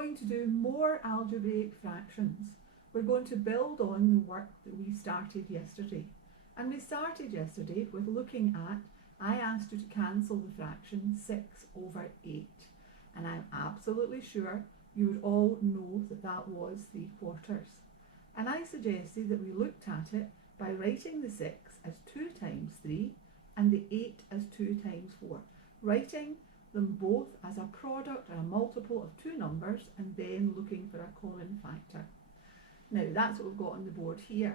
going to do more algebraic fractions. We're going to build on the work that we started yesterday. And we started yesterday with looking at, I asked you to cancel the fraction 6 over 8. And I'm absolutely sure you would all know that that was 3/4. And I suggested that we looked at it by writing the 6 as 2 times 3 and the 8 as 2 times 4. Writing them both as a product or a multiple of two numbers and then looking for a common factor. Now that's what we've got on the board here.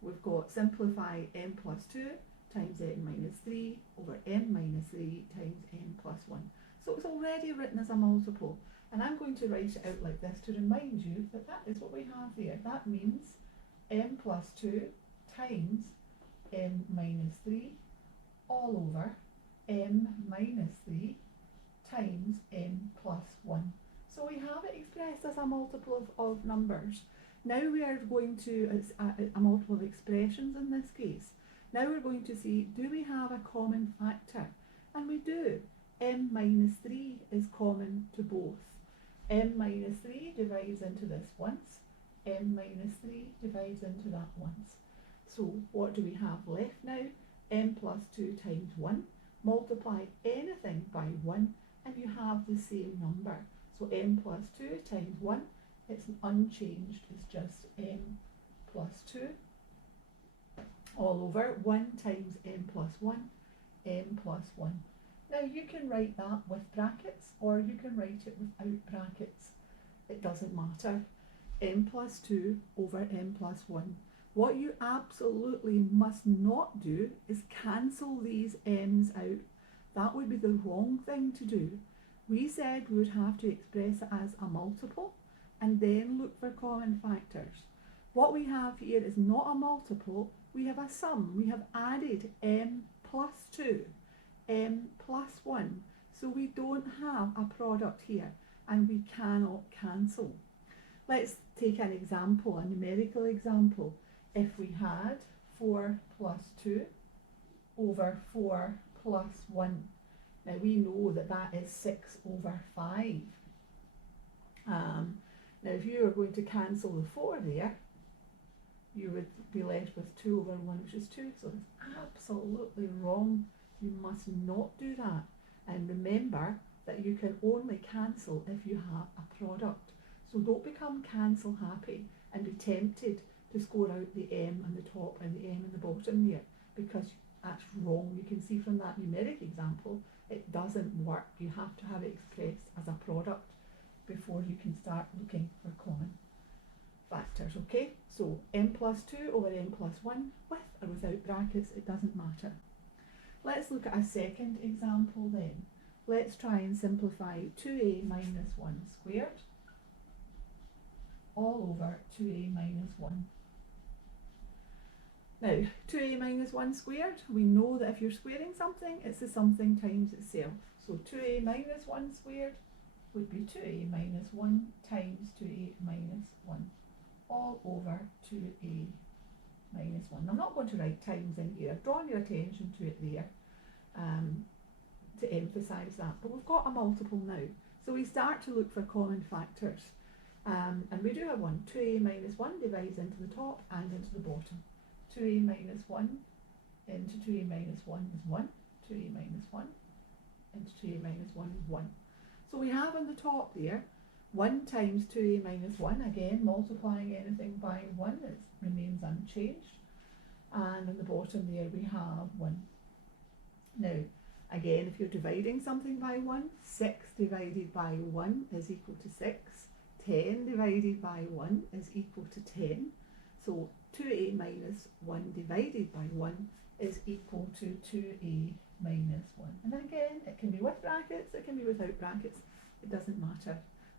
We've got simplify m plus 2 times n minus 3 over m minus 3 times n plus 1. So it's already written as a multiple. And I'm going to write it out like this to remind you that that is what we have there. That means m plus 2 times m minus 3 all over m minus 3 times n plus 1. So we have it expressed as a multiple of numbers. Now we are going to, it's a multiple of expressions in this case. Now we're going to see, do we have a common factor? And we do. M minus 3 is common to both. M minus 3 divides into this once. M minus 3 divides into that once. So what do we have left now? M plus 2 times 1. Multiply anything by 1 and you have the same number. So m plus 2 times 1, it's unchanged, it's just m plus 2 all over 1 times m plus 1, m plus 1. Now you can write that with brackets or you can write it without brackets. It doesn't matter. M plus 2 over m plus 1. What you absolutely must not do is cancel these m's out. That would be the wrong thing to do. We said we would have to express it as a multiple and then look for common factors. What we have here is not a multiple, we have a sum. We have added m plus 2, m plus 1. So we don't have a product here and we cannot cancel. Let's take an example, a numerical example. If we had 4 plus 2 over 4 plus 1. Now we know that that is 6 over 5. Now if you were going to cancel the 4 there, you would be left with 2 over 1, which is 2. So it's absolutely wrong. You must not do that. And remember that you can only cancel if you have a product. So don't become cancel happy and be tempted to score out the m on the top and the m on the bottom there, because that's wrong. You can see from that numeric example, it doesn't work. You have to have it expressed as a product before you can start looking for common factors, okay? So m plus 2 over m plus 1, with or without brackets, it doesn't matter. Let's look at a second example then. Let's try and simplify 2a minus 1 squared all over 2a minus 1. Now, 2a minus 1 squared, we know that if you're squaring something, it's the something times itself. So 2a minus 1 squared would be 2a minus 1 times 2a minus 1 all over 2a minus 1. I'm not going to write times in here. I've drawn your attention to it there to emphasise that. But we've got a multiple now. So we start to look for common factors. And we do have one. 2a minus 1 divides into the top and into the bottom. 2a minus 1 into 2a minus 1 is 1. 2a minus 1 into 2a minus 1 is 1. So we have on the top there 1 times 2a minus 1. Again, multiplying anything by 1, it remains unchanged. And on the bottom there we have 1. Now, again, if you're dividing something by 1, 6 divided by 1 is equal to 6. 10 divided by 1 is equal to 10. So 2a minus 1 divided by 1 is equal to 2a minus 1. And again, it can be with brackets, it can be without brackets. It doesn't matter.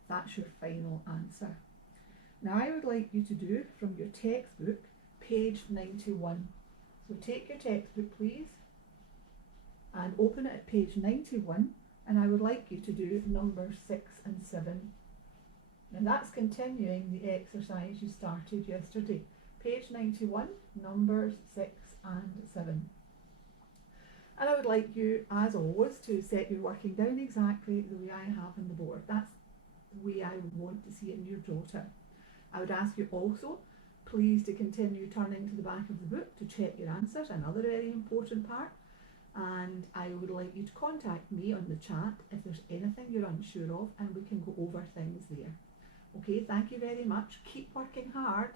That's your final answer. Now I would like you to do from your textbook, page 91. So take your textbook, please, and open it at page 91, and I would like you to do numbers 6 and 7. And that's continuing the exercise you started yesterday. Page 91, numbers 6 and 7. And I would like you, as always, to set your working down exactly the way I have on the board. That's the way I want to see it in your daughter. I would ask you also, please, to continue turning to the back of the book to check your answers, another very important part. And I would like you to contact me on the chat if there's anything you're unsure of, and we can go over things there. Okay, thank you very much. Keep working hard.